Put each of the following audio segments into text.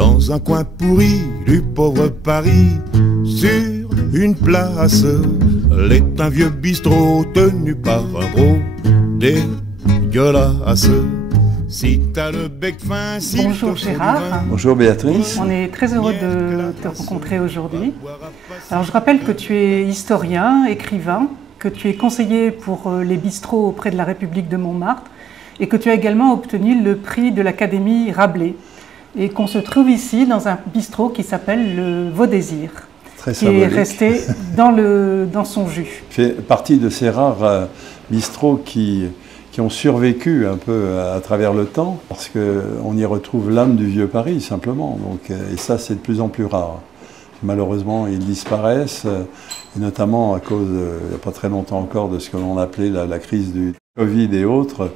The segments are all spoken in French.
Dans un coin pourri du pauvre Paris, sur une place, l'est un vieux bistrot tenu par un gros dégueulasse. Si t'as le bec fin, si bonjour Gérard. Bonjour Béatrice. On est très heureux de te rencontrer aujourd'hui. Alors je rappelle que tu es historien, écrivain, que tu es conseiller pour les bistrots auprès de la République de Montmartre et que tu as également obtenu le prix de l'Académie Rabelais et qu'on se trouve ici dans un bistrot qui s'appelle le Vaudésir, qui est resté dans son jus. Fait partie de ces rares bistrots qui ont survécu un peu à travers le temps, parce qu'on y retrouve l'âme du vieux Paris, simplement. Donc, et ça, c'est de plus en plus rare. Malheureusement, ils disparaissent, et notamment à cause, il n'y a pas très longtemps encore, de ce que l'on appelait la crise du Covid et autres.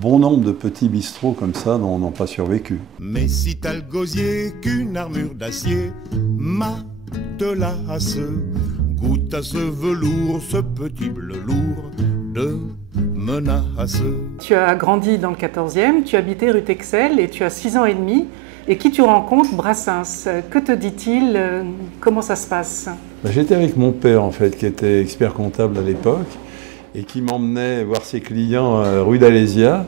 Bon nombre de petits bistrots comme ça n'ont pas survécu. Mais si t'as le gosier qu'une armure d'acier, matelasse, goûte à ce velours, ce petit bleu lourd de menace. Tu as grandi dans le 14e, tu habitais rue Texel et tu as 6 ans et demi. Et qui tu rencontres? Brassens. Que te dit-il? Comment ça se passe? J'étais avec mon père, en fait, qui était expert comptable à l'époque et qui m'emmenait voir ses clients rue d'Alésia.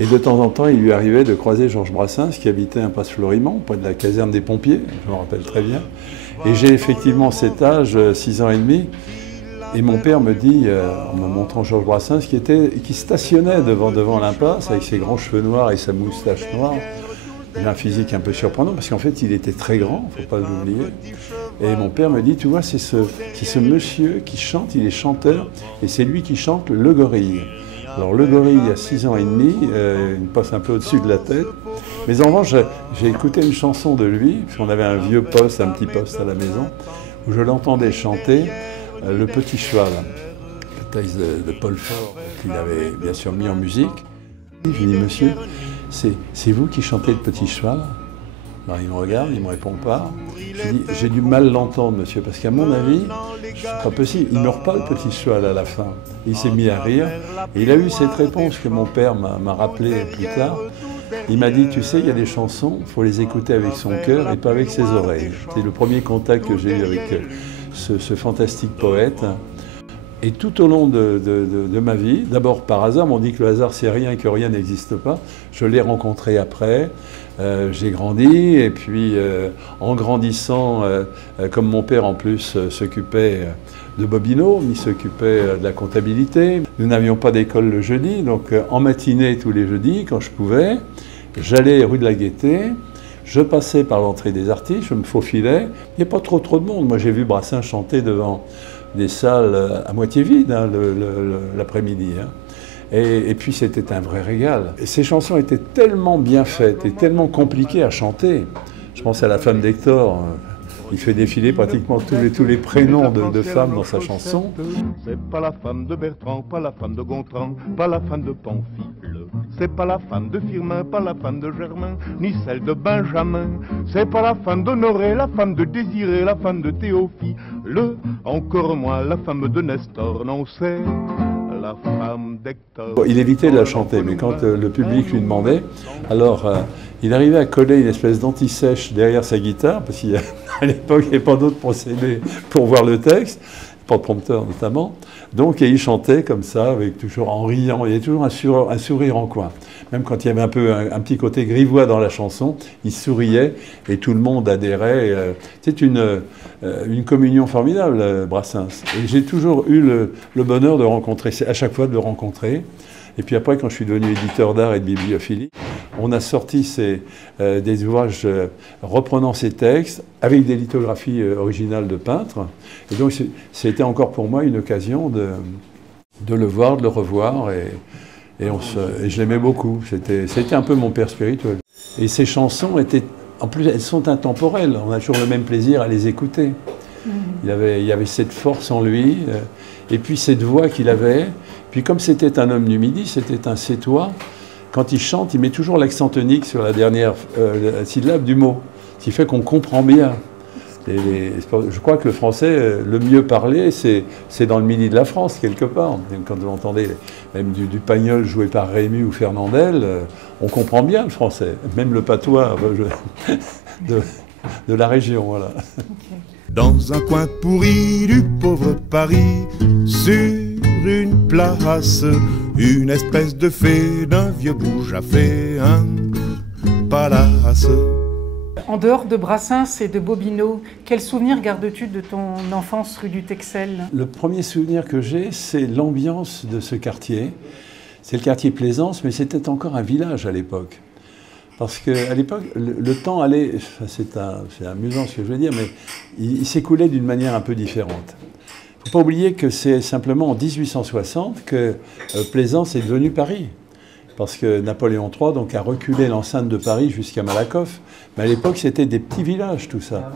Et de temps en temps, il lui arrivait de croiser Georges Brassens, qui habitait impasse Florimont, près de la caserne des pompiers, je me rappelle très bien. Et j'ai effectivement cet âge, 6 ans et demi. Et mon père me dit, en me montrant Georges Brassens, qui stationnait devant l'impasse avec ses grands cheveux noirs et sa moustache noire. Il a un physique un peu surprenant parce qu'en fait il était très grand, il ne faut pas l'oublier. Et mon père me dit, tu vois, c'est ce monsieur qui chante, il est chanteur, et c'est lui qui chante Le Gorille. Alors Le Gorille, il y a 6 ans et demi, il me passe un peu au-dessus de la tête. Mais en revanche, j'ai écouté une chanson de lui, parce qu'on avait un vieux poste, un petit poste à la maison, où je l'entendais chanter Le Petit Cheval, le texte de Paul Faure, qu'il avait bien sûr mis en musique. Je lui dis, monsieur, c'est vous qui chantez Le Petit Cheval? Alors il me regarde, il ne me répond pas. Je dis, j'ai du mal l'entendre, monsieur, parce qu'à mon avis, c'est pas possible, il ne meurt pas le petit cheval à la fin. Et il s'est mis à rire, et il a eu cette réponse que mon père m'a rappelé plus tard. Il m'a dit, tu sais, il y a des chansons, il faut les écouter avec son cœur et pas avec ses oreilles. C'est le premier contact que j'ai eu avec ce fantastique poète. Et tout au long de ma vie, d'abord par hasard, on dit que le hasard c'est rien et que rien n'existe pas. Je l'ai rencontré après, j'ai grandi et puis en grandissant, comme mon père en plus s'occupait de Bobino, il s'occupait de la comptabilité. Nous n'avions pas d'école le jeudi, donc en matinée tous les jeudis, quand je pouvais, j'allais rue de la Gaîté. Je passais par l'entrée des artistes, je me faufilais. Il n'y a pas trop de monde. Moi j'ai vu Brassens chanter devant des salles à moitié vides l'après-midi. Hein. Et puis c'était un vrai régal. Et ces chansons étaient tellement bien faites et tellement compliquées à chanter. Je pense à La Femme d'Hector. Il fait défiler pratiquement tous les prénoms de femmes dans sa chanson. C'est pas la femme de Bertrand, pas la femme de Gontran, pas la femme de Pamphile. C'est pas la femme de Firmin, pas la femme de Germain, ni celle de Benjamin. C'est pas la femme d'Honoré, la femme de Désiré, la femme de Théophile. Encore moins la femme de Nestor, non c'est la femme d'Hector. Bon, il évitait de la chanter, mais quand le public lui demandait, alors il arrivait à coller une espèce d'anti-sèche derrière sa guitare, parce qu'à l'époque il n'y avait pas d'autre procédé pour voir le texte, pas de prompteur notamment. Donc il chantait comme ça, toujours en riant, il y avait toujours un sourire en coin. Même quand il y avait un petit côté grivois dans la chanson, il souriait et tout le monde adhérait. C'est une communion formidable, Brassens. Et j'ai toujours eu le bonheur de rencontrer, à chaque fois de le rencontrer. Et puis après, quand je suis devenu éditeur d'art et de bibliophilie, on a sorti des ouvrages reprenant ces textes avec des lithographies originales de peintres. Et donc c'était encore pour moi une occasion de le voir, de le revoir. Et je l'aimais beaucoup. C'était un peu mon père spirituel. Et ces chansons étaient, en plus, elles sont intemporelles. On a toujours le même plaisir à les écouter. Il y avait cette force en lui, et puis cette voix qu'il avait. Puis comme c'était un homme du Midi, c'était un Sétois, quand il chante, il met toujours l'accent tonique sur la dernière syllabe du mot, ce qui fait qu'on comprend bien. Je crois que le français, le mieux parlé, c'est dans le midi de la France, quelque part. Quand vous entendez même du Pagnol joué par Rémy ou Fernandel, on comprend bien le français, même le patois de la région. Voilà. Dans un coin pourri du pauvre Paris, sur une place, une espèce de fée d'un vieux bouge a fait un palace. En dehors de Brassens et de Bobino, quel souvenir gardes-tu de ton enfance rue du Texel? Le premier souvenir que j'ai, c'est l'ambiance de ce quartier. C'est le quartier Plaisance, mais c'était encore un village à l'époque. Parce qu'à l'époque, le temps allait... C'est amusant ce que je veux dire, mais il s'écoulait d'une manière un peu différente. Il ne faut pas oublier que c'est simplement en 1860 que Plaisance est devenu Paris. Parce que Napoléon III donc, a reculé l'enceinte de Paris jusqu'à Malakoff. Mais à l'époque, c'était des petits villages, tout ça.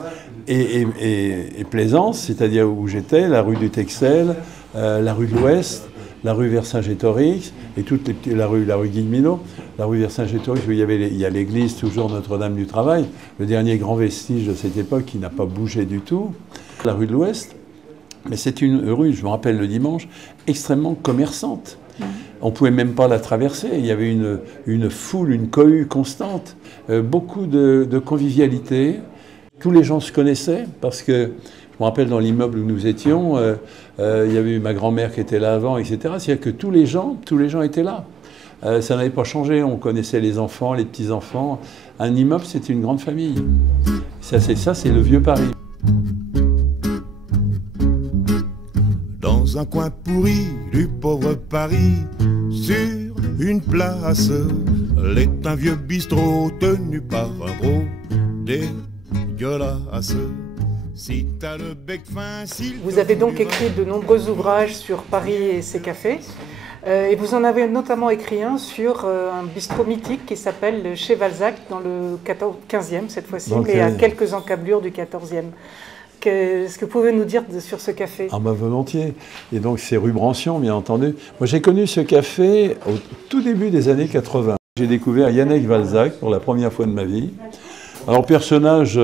Et Plaisance, c'est-à-dire où j'étais, la rue du Texel, la rue de l'Ouest, la rue Vercingétorix, et toutes les petites, la rue Guillemino, la rue Vercingétorix, où il y a l'église, toujours Notre-Dame du Travail, le dernier grand vestige de cette époque qui n'a pas bougé du tout. La rue de l'Ouest, mais c'est une rue, je me rappelle le dimanche, extrêmement commerçante. On ne pouvait même pas la traverser, il y avait une foule, une cohue constante, beaucoup de convivialité. Tous les gens se connaissaient parce que, je me rappelle dans l'immeuble où nous étions, il y avait eu ma grand-mère qui était là avant, etc. C'est-à-dire que tous les gens étaient là. Ça n'avait pas changé, on connaissait les enfants, les petits-enfants. Un immeuble, c'est une grande famille. Ça, c'est le vieux Paris. Dans un coin pourri du pauvre Paris, sur une place, l'est un vieux bistrot tenu par un gros dégueulasse. Si t'as le bec fin, vous avez donc écrit de nombreux ouvrages sur Paris et ses cafés. Et vous en avez notamment écrit un sur un bistrot mythique qui s'appelle Chez Valzac, dans le 15e cette fois-ci, mais à quelques encablures du 14e. Qu'est-ce que vous pouvez nous dire sur ce café? Ah bah volontiers. Et donc c'est rue Brancion, bien entendu. Moi j'ai connu ce café au tout début des années 80. J'ai découvert Janek Valzac pour la première fois de ma vie. Alors personnage,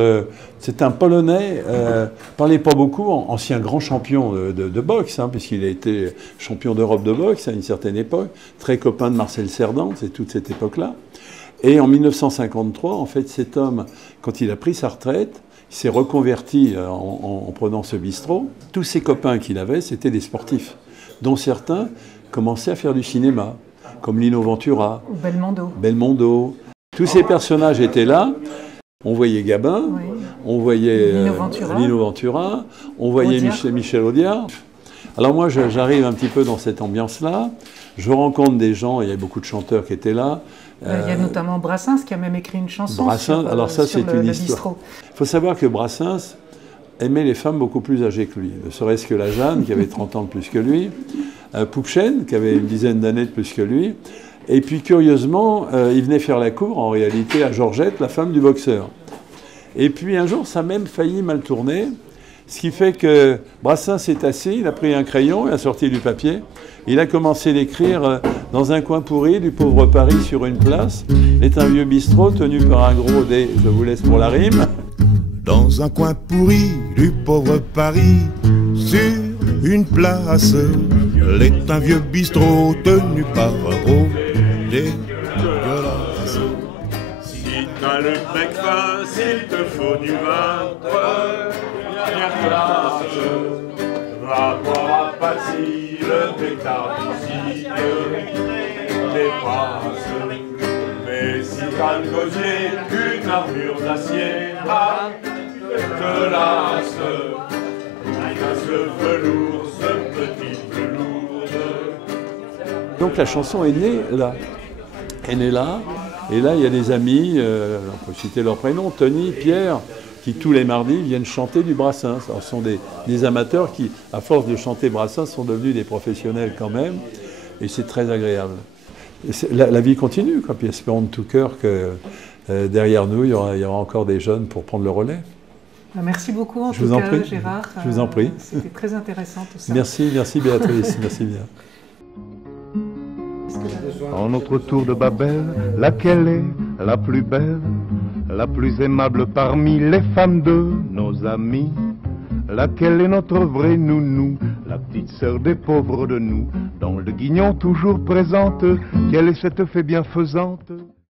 c'est un Polonais, parlait pas beaucoup, ancien grand champion de boxe, hein, puisqu'il a été champion d'Europe de boxe à une certaine époque, très copain de Marcel Cerdan, c'est toute cette époque-là. Et en 1953, en fait, cet homme, quand il a pris sa retraite, il s'est reconverti en prenant ce bistrot. Tous ses copains qu'il avait, c'était des sportifs, dont certains commençaient à faire du cinéma, comme Lino Ventura, ou Belmondo. Belmondo. Tous ces personnages étaient là. On voyait Gabin, oui. On voyait Lino Ventura, on voyait Michel Audiard. Alors moi, j'arrive un petit peu dans cette ambiance-là. Je rencontre des gens, il y a beaucoup de chanteurs qui étaient là. Il y a notamment Brassens qui a même écrit une chanson Brassens, sur, alors ça, sur c'est une histoire. Il faut savoir que Brassens aimait les femmes beaucoup plus âgées que lui. Ne serait-ce que la Jeanne, qui avait 30 ans de plus que lui. Poupchen, qui avait une dizaine d'années de plus que lui. Et puis, curieusement, il venait faire la cour, en réalité, à Georgette, la femme du boxeur. Et puis, un jour, ça a même failli mal tourner. Ce qui fait que Brassens s'est assis, il a pris un crayon, il a sorti du papier. Il a commencé d'écrire dans un coin pourri du pauvre Paris sur une place. Est un vieux bistrot tenu par un gros dé. Je vous laisse pour la rime. Dans un coin pourri du pauvre Paris, sur une place, est un vieux bistrot tenu par un gros dégueulasse. Si t'as le bec fin, s'il te faut du vin, viens classe, va boire à Passy, le nectar d'ici dépasse. Mais si t'as le gosier, une armure d'acier, te lasse, ce velours, ce petit velours. Donc la chanson est née là. Elle est née là. Et là, il y a des amis, on peut citer leurs prénoms, Tony, Pierre, qui tous les mardis viennent chanter du Brassens. Alors, ce sont des amateurs qui, à force de chanter Brassens, sont devenus des professionnels quand même. Et c'est très agréable. La vie continue, quoi. Puis espérons de tout cœur que derrière nous, il y aura encore des jeunes pour prendre le relais. Merci beaucoup en tout cas, Gérard. Je vous en prie. C'était très intéressant tout ça. Merci Béatrice, merci bien. En notre tour de Babel, laquelle est la plus belle, la plus aimable parmi les femmes de nos chers amis, laquelle est notre vraie nounou, la petite sœur des pauvres de nous, dans le guignon toujours présente, quelle est cette fée bienfaisante?